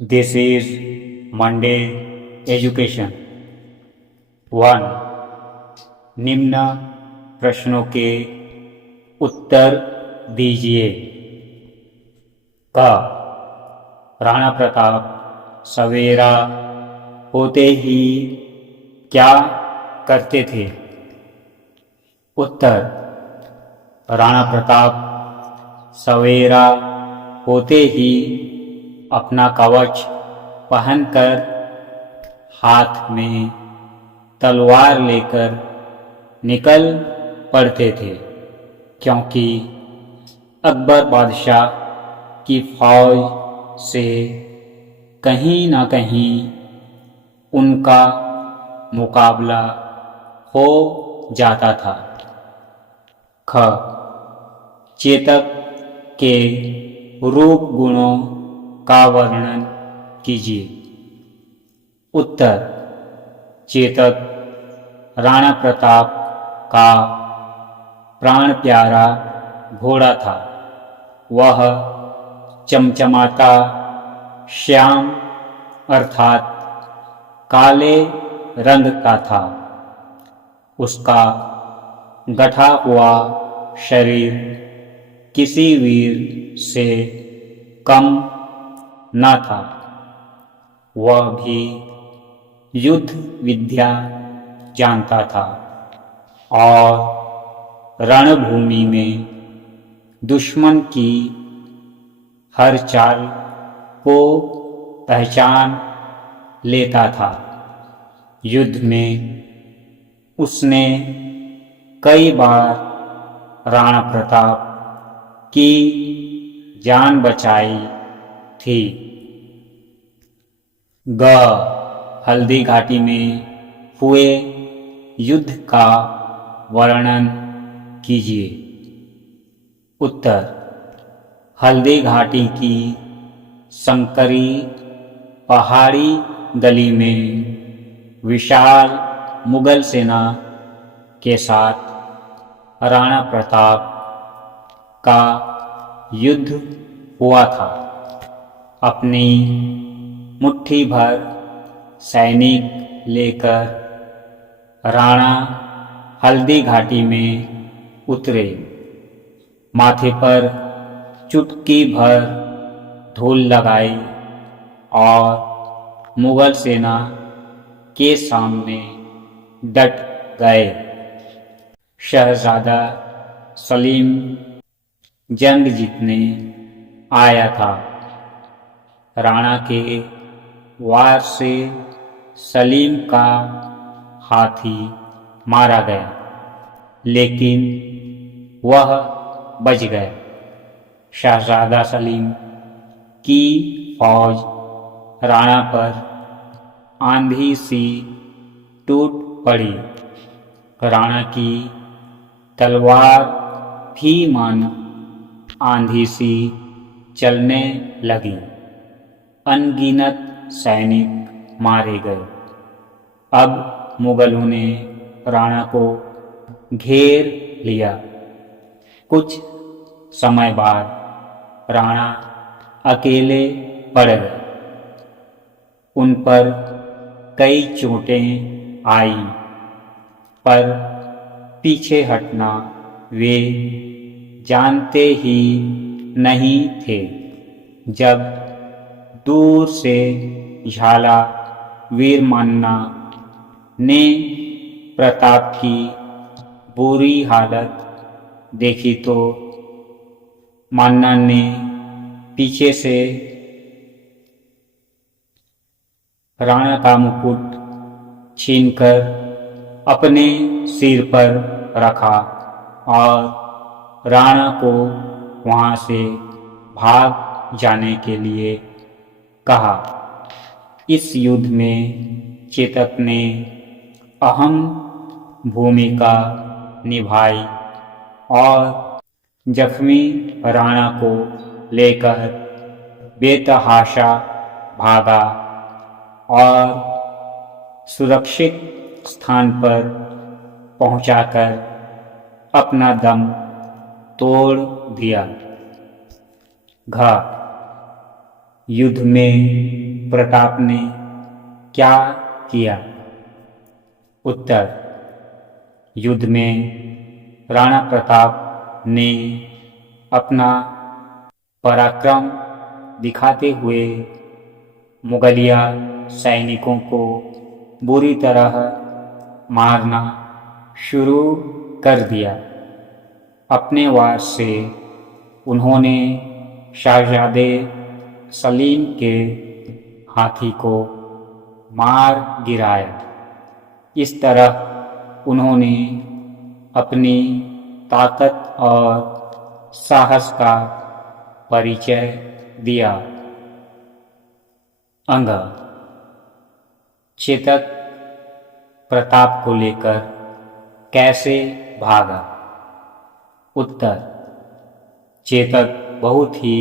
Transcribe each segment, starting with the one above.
This is Monday Education 1. निम्न प्रश्नों के उत्तर दीजिए। क. राणा प्रताप सवेरा होते ही क्या करते थे? उत्तर. राणा प्रताप सवेरा होते ही अपना कवच पहनकर हाथ में तलवार लेकर निकल पड़ते थे, क्योंकि अकबर बादशाह की फौज से कहीं न कहीं उनका मुकाबला हो जाता था। ख. चेतक के रूप गुणों का वर्णन कीजिए। उत्तर. चेतक राणा प्रताप का प्राण प्यारा घोड़ा था। वह चमचमाता श्याम अर्थात काले रंग का था। उसका गठा हुआ शरीर किसी वीर से कम न था। वह भी युद्ध विद्या जानता था और रणभूमि में दुश्मन की हर चाल को पहचान लेता था। युद्ध में उसने कई बार राणा प्रताप की जान बचाई थी। ग. हल्दी घाटी में हुए युद्ध का वर्णन कीजिए। उत्तर. हल्दी घाटी की संकरी पहाड़ी गली में विशाल मुगल सेना के साथ राणा प्रताप का युद्ध हुआ था। अपनी मुट्ठी भर सैनिक लेकर राणा हल्दी घाटी में उतरे। माथे पर चुटकी भर धूल लगाई और मुगल सेना के सामने डट गए। शहजादा सलीम जंग जीतने आया था। राणा के वार से सलीम का हाथी मारा गया, लेकिन वह बच गया। शहजादा सलीम की फौज राणा पर आंधी सी टूट पड़ी। राणा की तलवार भी मानो आंधी सी चलने लगी। अनगिनत सैनिक मारे गए। अब मुगलों ने राणा को घेर लिया। कुछ समय बाद राणा अकेले पड़ गए। उन पर कई चोटें आई, पर पीछे हटना वे जानते ही नहीं थे। जब दूर से झाला वीर मन्ना ने प्रताप की बुरी हालत देखी तो मन्ना ने पीछे से राणा का मुकुट छीनकर अपने सिर पर रखा और राणा को वहां से भाग जाने के लिए कहा। इस युद्ध में चेतक ने अहम भूमिका निभाई और जख्मी राणा को लेकर बेतहाशा भागा और सुरक्षित स्थान पर पहुंचाकर अपना दम तोड़ दिया। घ. युद्ध में प्रताप ने क्या किया? उत्तर: युद्ध में राणा प्रताप ने अपना पराक्रम दिखाते हुए मुगलिया सैनिकों को बुरी तरह मारना शुरू कर दिया। अपने वार से उन्होंने शाहजादे सलीम के हाथी को मार गिराया। इस तरह उन्होंने अपनी ताकत और साहस का परिचय दिया। अंग: चेतक प्रताप को लेकर कैसे भागा? उत्तर: चेतक बहुत ही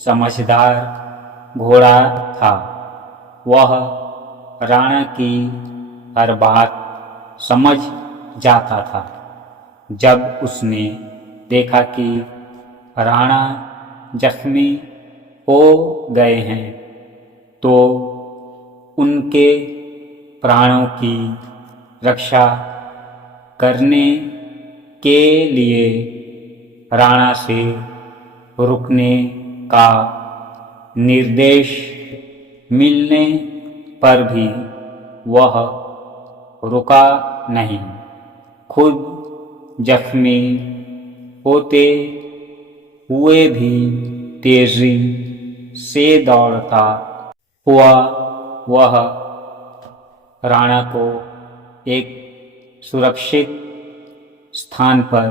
समझदार घोड़ा था। वह राणा की हर बात समझ जाता था। जब उसने देखा कि राणा जख्मी हो गए हैं तो उनके प्राणों की रक्षा करने के लिए राणा से रुकने का निर्देश मिलने पर भी वह रुका नहीं। खुद जख्मी होते हुए भी तेजी से दौड़ता हुआ वह राणा को एक सुरक्षित स्थान पर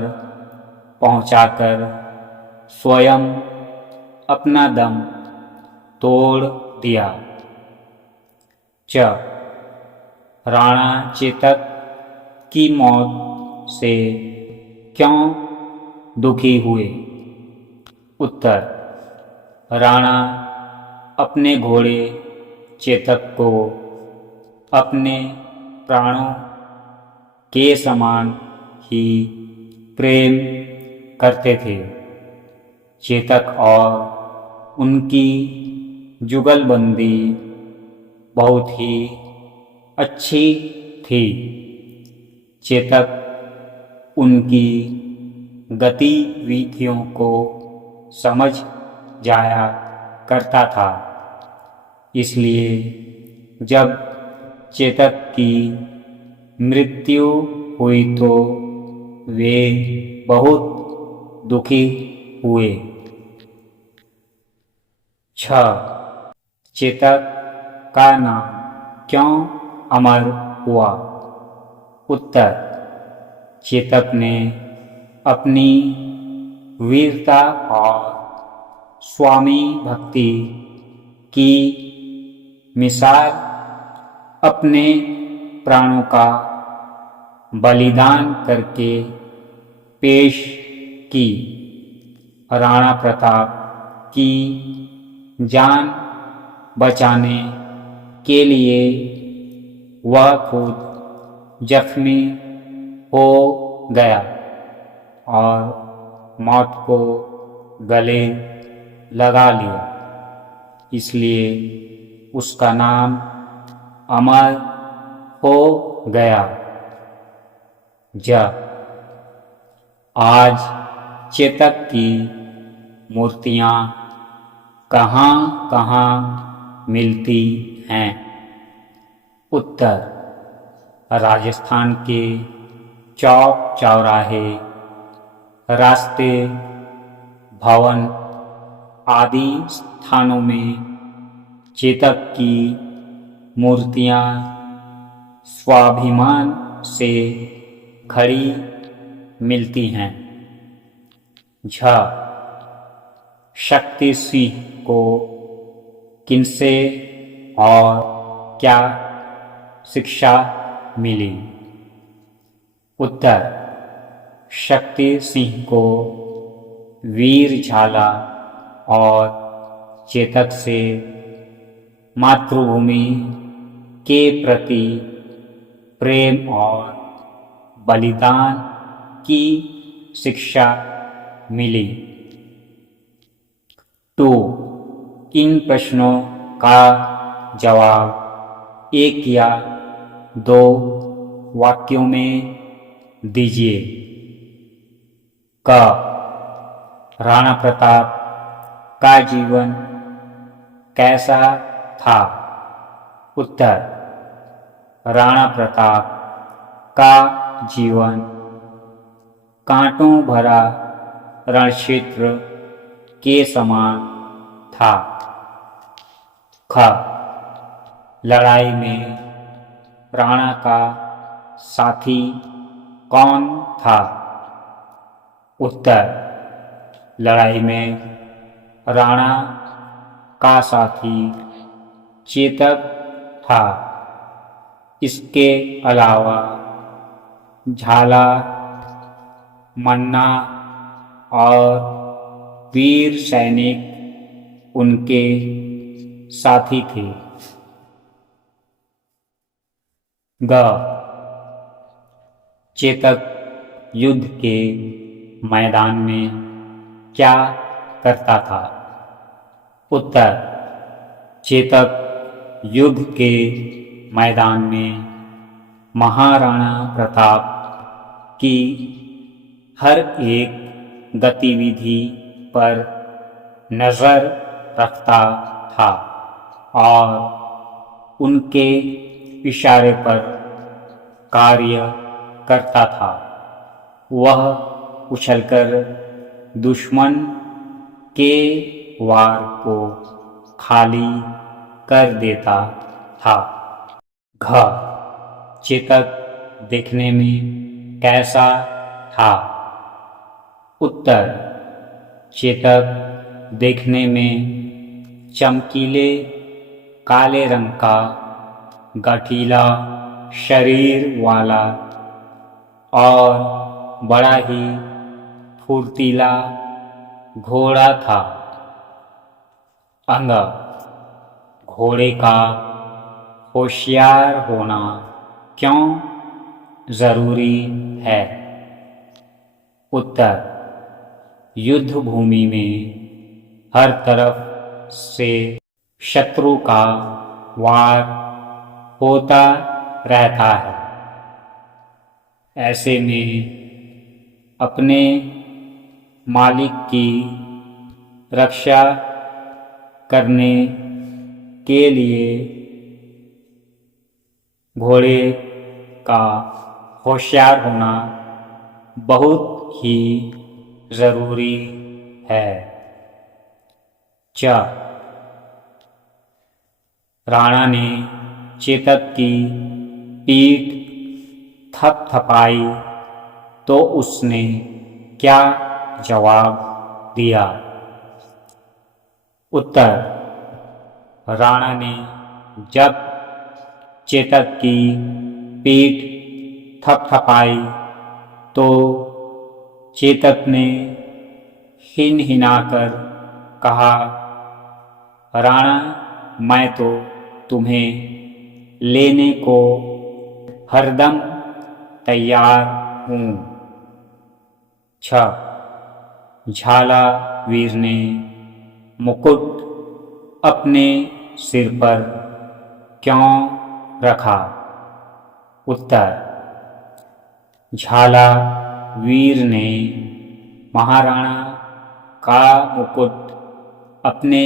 पहुंचाकर स्वयं अपना दम तोड़ दिया। च. राणा चेतक की मौत से क्यों दुखी हुए? उत्तर: राणा अपने घोड़े चेतक को अपने प्राणों के समान ही प्रेम करते थे। चेतक और उनकी जुगलबंदी बहुत ही अच्छी थी। चेतक उनकी गतिविधियों को समझ जाया करता था। इसलिए जब चेतक की मृत्यु हुई तो वे बहुत दुखी हुए। 6. चेतक का नाम क्यों अमर हुआ? उत्तर: चेतक ने अपनी वीरता और स्वामी भक्ति की मिसाल अपने प्राणों का बलिदान करके पेश की। राणा प्रताप की जान बचाने के लिए वह खुद जख्मी हो गया और मौत को गले लगा लिया। इसलिए उसका नाम अमर हो गया। आज चेतक की मूर्तियाँ कहाँ कहाँ मिलती हैं? उत्तर: राजस्थान के चौक चौराहे, रास्ते, भवन आदि स्थानों में चेतक की मूर्तियाँ स्वाभिमान से खड़ी मिलती हैं। शक्ति सिंह को किनसे और क्या शिक्षा मिली? उत्तर: शक्ति सिंह को वीर झाला और चेतक से मातृभूमि के प्रति प्रेम और बलिदान की शिक्षा मिली। 2. इन प्रश्नों का जवाब एक या दो वाक्यों में दीजिए। क राणा प्रताप का जीवन कैसा था? उत्तर राणा प्रताप का जीवन कांटों भरा रणक्षेत्र के समान था। ख लड़ाई में राणा का साथी कौन था? उत्तर लड़ाई में राणा का साथी चेतक था। इसके अलावा झाला, मन्ना और वीर सैनिक उनके साथी थे। ग चेतक युद्ध के मैदान में क्या करता था? उत्तर चेतक युद्ध के मैदान में महाराणा प्रताप की हर एक गतिविधि पर नजर रखता था और उनके इशारे पर कार्य करता था। वह उछलकर दुश्मन के वार को खाली कर देता था। घ चेतक देखने में कैसा था? उत्तर चेतक देखने में चमकीले काले रंग का गठीला शरीर वाला और बड़ा ही फुर्तीला घोड़ा था। अंग घोड़े का होशियार होना क्यों जरूरी है? उत्तर युद्ध भूमि में हर तरफ से शत्रु का वार होता रहता है। ऐसे में अपने मालिक की रक्षा करने के लिए घोड़े का होशियार होना बहुत ही जरूरी है। च राणा ने चेतक की पीठ थपथपाई तो उसने क्या जवाब दिया? उत्तर राणा ने जब चेतक की पीठ थपथपाई तो चेतक ने हिनहिनाकर कहा, राणा मैं तो तुम्हें लेने को हरदम तैयार हूँ। छ झाला वीर ने मुकुट अपने सिर पर क्यों रखा? उत्तर झाला वीर ने महाराणा का मुकुट अपने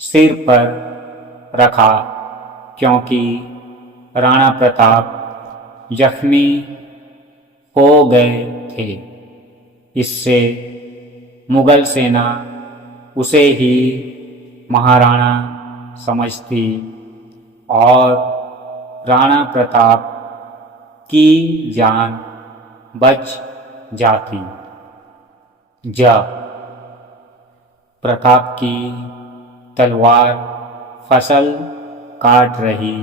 सिर पर रखा क्योंकि राणा प्रताप जख्मी हो गए थे। इससे मुगल सेना उसे ही महाराणा समझती और राणा प्रताप की जान बच जाती। जब प्रताप की तलवार फसल काट रही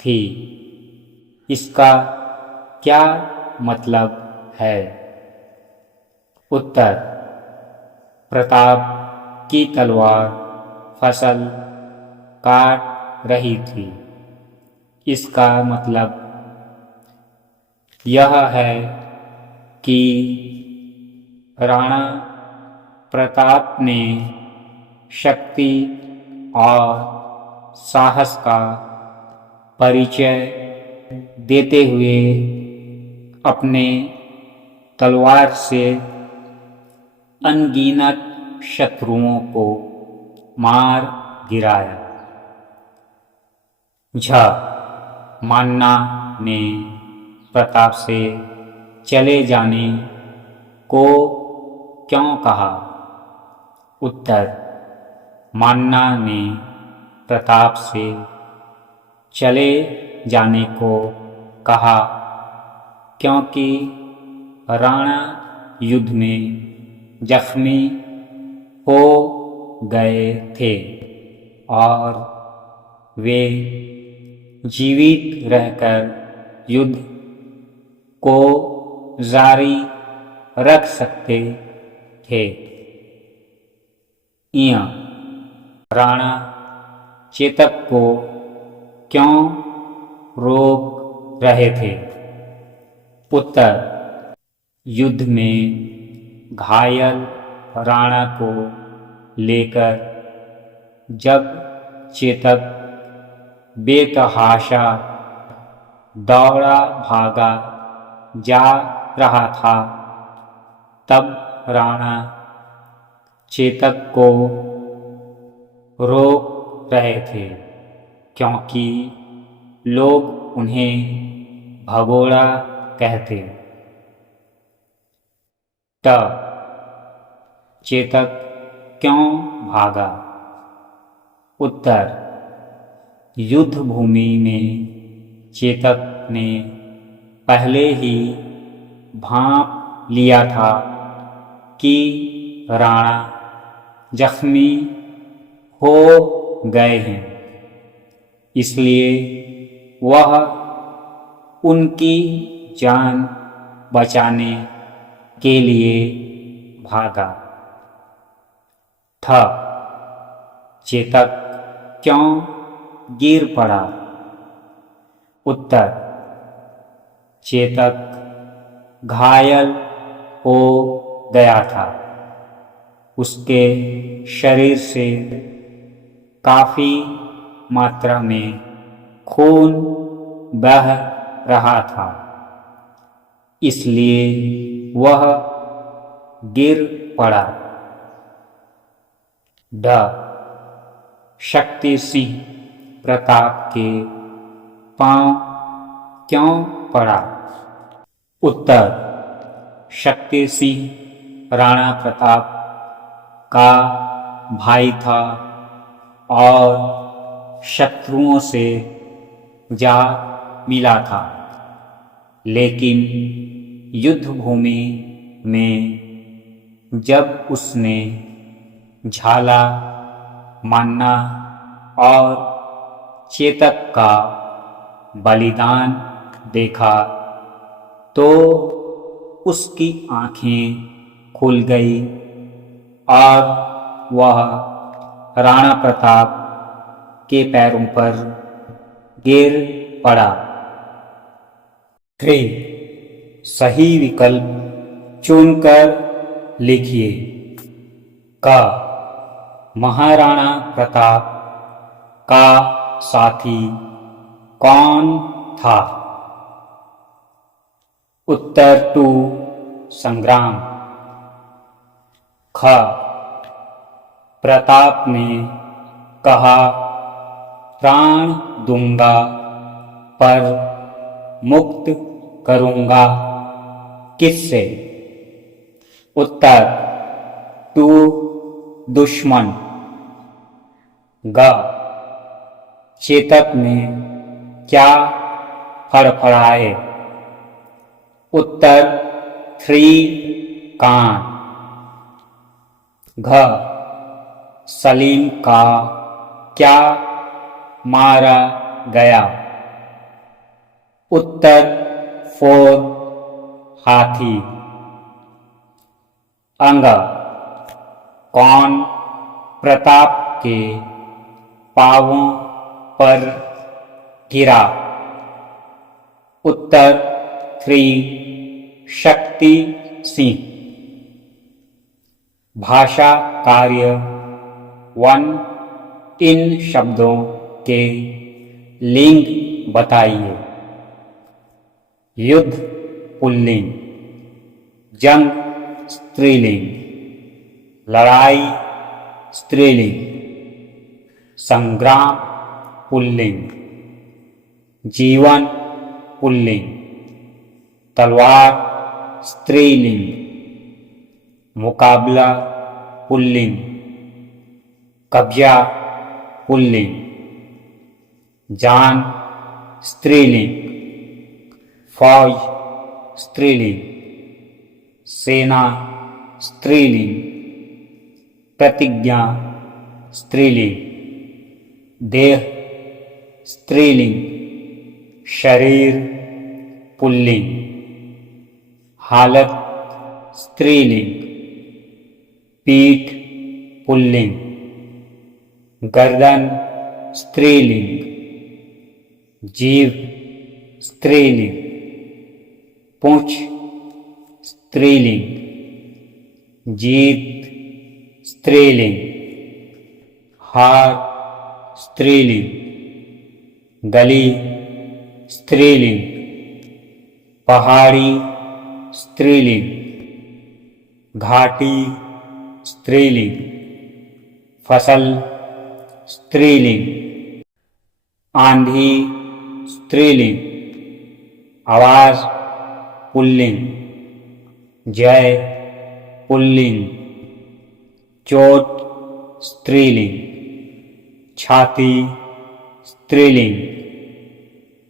थी, इसका क्या मतलब है? उत्तर प्रताप की तलवार फसल काट रही थी। इसका मतलब यह है कि राणा प्रताप ने शक्ति और साहस का परिचय देते हुए अपने तलवार से अनगिनत शत्रुओं को मार गिराया। झ मान्ना ने प्रताप से चले जाने को क्यों कहा? उत्तर: मान्ना ने प्रताप से चले जाने को कहा क्योंकि राणा युद्ध में जख्मी हो गए थे और वे जीवित रहकर युद्ध को जारी रख सकते थे। इयां राणा चेतक को क्यों रोक रहे थे? उत्तर: युद्ध में घायल राणा को लेकर जब चेतक बेतहाशा दौड़ा भागा जा रहा था, तब राणा चेतक को रोक रहे थे क्योंकि लोग उन्हें भगोड़ा कहते। ट चेतक क्यों भागा? उत्तर: युद्ध भूमि में चेतक ने पहले ही भांप लिया था कि राणा जख्मी हो गए हैं, इसलिए वह उनकी जान बचाने के लिए भागा। ठ चेतक क्यों गिर पड़ा? उत्तर: चेतक घायल हो गया था। उसके शरीर से काफी मात्रा में खून बह रहा था, इसलिए वह गिर पड़ा। ड शक्ति सिंह प्रताप के पांव क्यों पड़ा? उत्तर: शक्ति सिंह राणा प्रताप का भाई था और शत्रुओं से जा मिला था, लेकिन युद्ध भूमि में जब उसने झाला, मान्ना और चेतक का बलिदान देखा तो उसकी आंखें खुल गई और वह राणा प्रताप के पैरों पर गिर पड़ा। सही विकल्प चुनकर लिखिए। का महाराणा प्रताप का साथी कौन था? उत्तर: टू संग्राम। ख प्रताप ने कहा प्राण दूंगा पर मुक्त करूंगा किससे? उत्तर: टू दुश्मन। ग चेतक ने क्या फड़फड़ाए? उत्तर: थ्री कान। घ सलीम का क्या मारा गया? उत्तर: फोर हाथी। अंग कौन प्रताप के पांवों पर गिरा? उत्तर: थ्री शक्ति सिंह। भाषा कार्य 1 इन शब्दों के लिंग बताइए। युद्ध पुल्लिंग, जंग स्त्रीलिंग, लड़ाई स्त्रीलिंग, संग्राम पुल्लिंग, जीवन पुल्लिंग, तलवार स्त्रीलिंग, मुकाबला पुल्लिंग, कब्जा पुल्लिंग, जान स्त्रीलिंग, फौज स्त्रीलिंग, सेना स्त्रीलिंग, प्रतिज्ञा स्त्रीलिंग, देह स्त्रीलिंग, शरीर पुल्लिंग, हालत स्त्रीलिंग, पीठ पुल्लिंग, गर्दन स्त्रीलिंग, जीभ स्त्रीलिंग, पूंछ स्त्रीलिंग, जीत स्त्रीलिंग, हार स्त्रीलिंग, गली स्त्रीलिंग, पहाड़ी स्त्रीलिंग, घाटी स्त्रीलिंग, फसल स्त्रीलिंग, आंधी स्त्रीलिंग, आवाज पुल्लिंग, जय पुल्लिंग, चोट स्त्रीलिंग, छाती स्त्रीलिंग,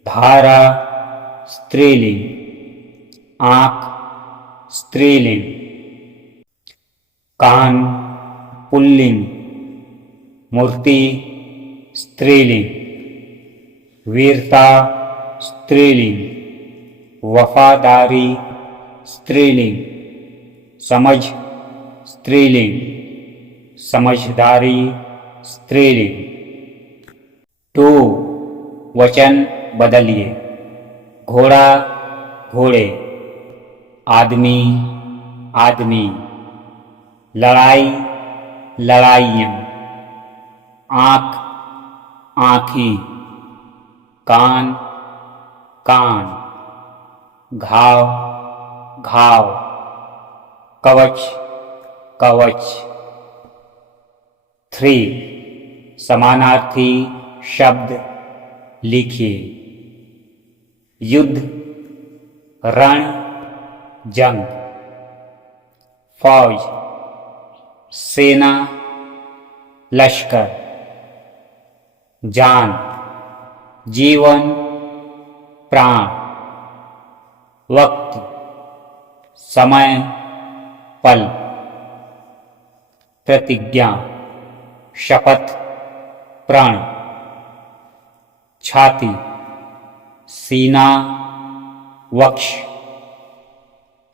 धारा स्त्रीलिंग, आँख स्त्रीलिंग, कान पुल्लिंग, मूर्ति स्त्रीलिंग, वीरता स्त्रीलिंग, वफादारी स्त्रीलिंग, समझ स्त्रीलिंग, समझदारी स्त्रीलिंग। 2 वचन बदलिए। घोड़ा घोड़े, आदमी आदमी, लड़ाई लड़ाइयाँ, आँख आँखें, कान कान, घाव घाव, कवच कवच। 3 समानार्थी शब्द लिखिए। युद्ध रण जंग, फौज सेना लश्कर, जान जीवन प्राण, वक्त समय पल, प्रतिज्ञा शपथ प्रण, छाती सीना वक्ष,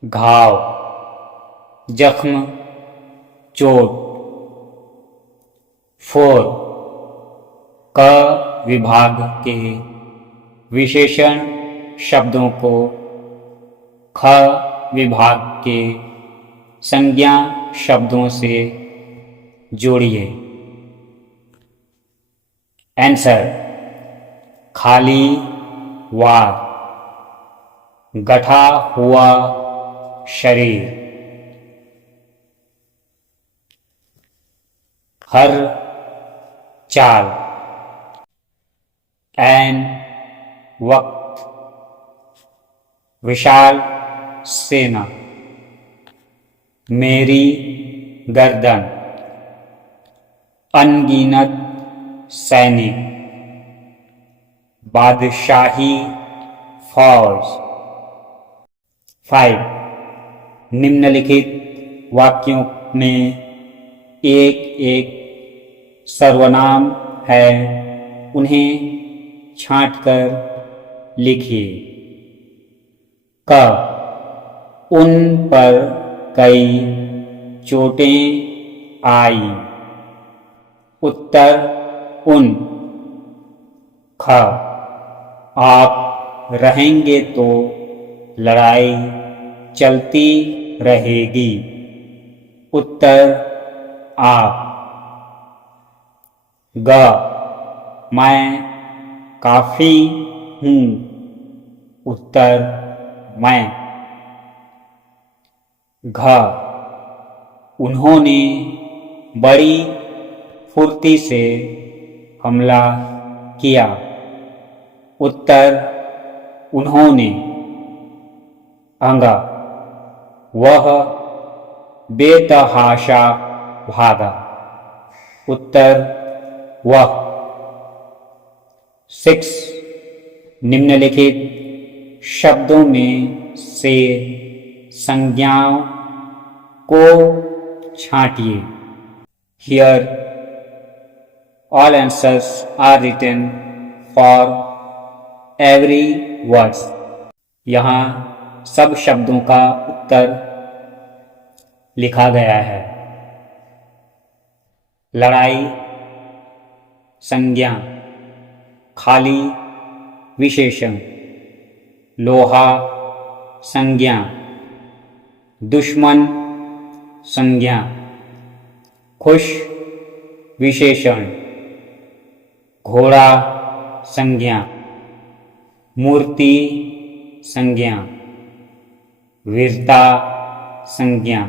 घाव जख्म चोट। 4 क विभाग के विशेषण शब्दों को ख विभाग के संज्ञा शब्दों से जोड़िए। आंसर खाली वार, गठा हुआ शरीर, हर चाल, ऐन वक्त, विशाल सेना, मेरी गर्दन, अनगिनत सैनिक, बादशाही फौज। 5 निम्नलिखित वाक्यों में एक एक सर्वनाम है, उन्हें छांटकर लिखिए। क उन पर कई चोटें आई। उत्तर उन। ख आप रहेंगे तो लड़ाई चलती रहेगी। उत्तर आप। ग मैं काफी हूँ। उत्तर मैं। घ उन्होंने बड़ी फुर्ती से हमला किया। उत्तर उन्होंने। अंग वह बेतहाशा भागा। उत्तर वह। 6 निम्नलिखित शब्दों में से संज्ञाओं को छांटिए। Here all answers are written for every words. यहाँ सब शब्दों का उत्तर लिखा गया है। लड़ाई संज्ञा खाली विशेषण। लोहा संज्ञा। दुश्मन संज्ञा। खुश विशेषण। घोड़ा संज्ञा। मूर्ति संज्ञा। वीरता संज्ञा।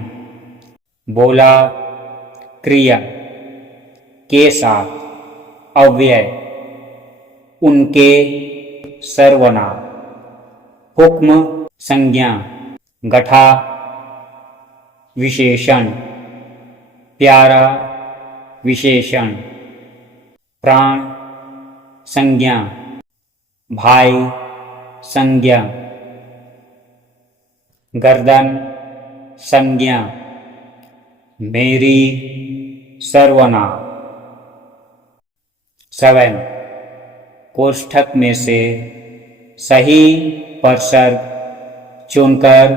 बोला क्रिया के साथ अव्यय उनके सर्वनाम। हुक्म संज्ञा। गठा विशेषण। प्यारा विशेषण। प्राण संज्ञा। भाई संज्ञा। गर्दन संज्ञा। मेरी सर्वनाम। 7 कोष्ठक में से सही परसर्ग चुनकर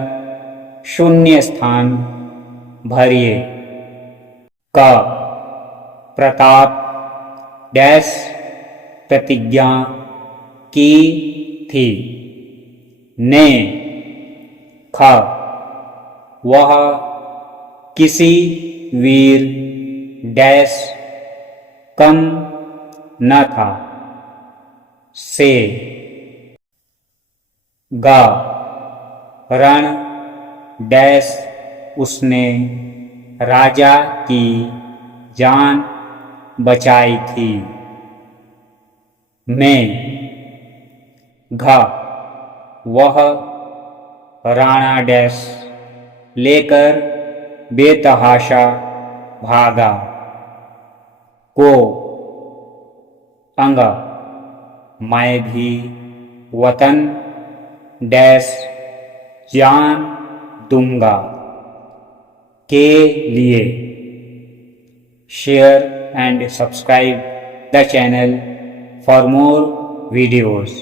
शून्य स्थान भरिए। क प्रताप डैश प्रतिज्ञा की थी। ने ख वह किसी वीर डैश कम न था। से ग रण डैश उसने राजा की जान बचाई थी। में घ वह राणा डैश लेकर बेतहाशा भागा। को अंग मैं भी वतन डैश जान दूंगा के लिए। Share and subscribe the channel for more videos.